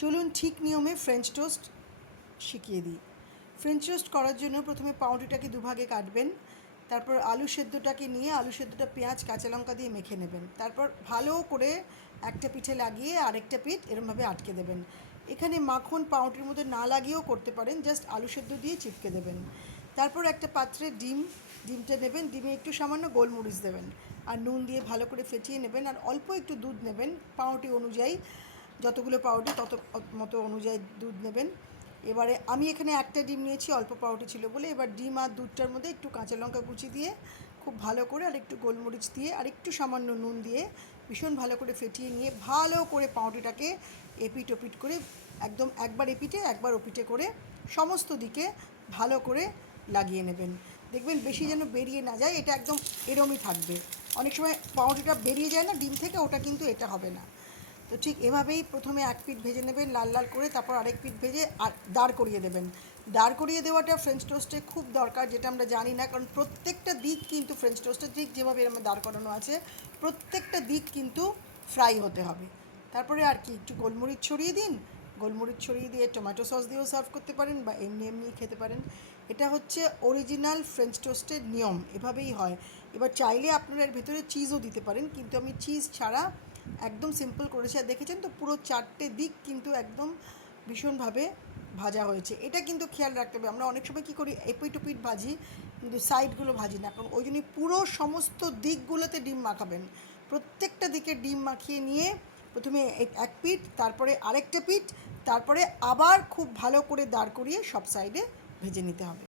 চলুন ঠিক নিয়মে ফ্রেঞ্চ টোস্ট শিখিয়ে দিই। ফ্রেঞ্চ টোস্ট করার জন্য প্রথমে পাউরুটিটাকে দুভাগে কাটবেন, তারপর আলু সেদ্ধটাকে নিয়ে আলু সেদ্ধটা পেঁয়াজ, কাঁচা লঙ্কা দিয়ে মেখে নেবেন। তারপর ভালো করে একটা পিঠে লাগিয়ে আরেকটা পিঠ এরমভাবে আটকে দেবেন। এখানে মাখন পাউরুটির মধ্যে না লাগিয়েও করতে পারেন, জাস্ট আলু সেদ্ধ দিয়ে চিপকে দেবেন। তারপর একটা পাত্রে ডিম, ডিমটা নেবেন ডিমে একটু সামান্য গোলমরিচ দেবেন। আর নুন দিয়ে ভালো করে ফেটিয়ে নেবেন, আর অল্প একটু দুধ নেবেন পাউরুটি অনুযায়ী। যতগুলো পাউরুটি তত মতো অনুযায়ী দুধ নেবেন। এবারে আমি এখানে একটা ডিম নিয়েছি, অল্প পাউরুটি ছিল বলে। এবার ডিম আর দুধটার মধ্যে একটু কাঁচা লঙ্কা কুচি দিয়ে খুব ভালো করে আর একটু গোলমরিচ দিয়ে আর একটু সামান্য নুন দিয়ে ভীষণ ভালো করে ফেটিয়ে নিয়ে ভালো করে পাউরুটিটাকে এপিট ওপিট করে একদম একবার এপিটে, একবার ওপিটে করে সমস্ত দিকে ভালো করে লাগিয়ে নেবেন। দেখবেন বেশি যেন বেরিয়ে না যায়, এটা একদম এরমই থাকবে। অনেক সময় পাউরুটিটা বেরিয়ে যায় না ডিম থেকে, ওটা কিন্তু এটা হবে না। তো ঠিক এভাবেই প্রথমে এক পিঠ ভেজে নেবেন, লাল লাল করে তারপর আরেক পিঠ ভেজে আর দাঁড় করিয়ে দেবেন। দাঁড় করিয়ে দেওয়াটা ফ্রেঞ্চ টোস্টে খুব দরকার, যেটা আমরা জানি না, কারণ প্রত্যেকটা দিক কিন্তু ফ্রেঞ্চ টোস্টের দিক যেভাবে এরম দাঁড় করানো আছে, প্রত্যেকটা দিক কিন্তু ফ্রাই হতে হবে। তারপরে আর কি, একটু গোলমরিচ ছড়িয়ে দিন। গোলমরিচ ছড়িয়ে দিয়ে টমেটো সস দিয়েও সার্ভ করতে পারেন বা এমনি এমনি খেতে পারেন। এটা হচ্ছে অরিজিনাল ফ্রেঞ্চ টোস্টের নিয়ম, এভাবেই হয়। এবার চাইলে আপনারা এর ভেতরে চিজও দিতে পারেন, কিন্তু আমি চিজ ছাড়া একদম সিম্পল করেছি। আর দেখেছেন তো পুরো চারটে দিক কিন্তু একদম ভীষণভাবে ভাজা হয়েছে। এটা কিন্তু খেয়াল রাখতে হবে। আমরা অনেক সময় কী করি এপিট ওপিট ভাজি, কিন্তু সাইডগুলো ভাজি না। কারণ ওই জন্যই পুরো সমস্ত দিকগুলোতে ডিম মাখাবেন। প্রত্যেকটা দিকে ডিম মাখিয়ে নিয়ে প্রথমে এক- এক পিঠ, তারপরে আরেকটা পিঠ, তারপরে আবার খুব ভালো করে দাঁড় করিয়ে সব সাইডে ভেজে নিতে হবে।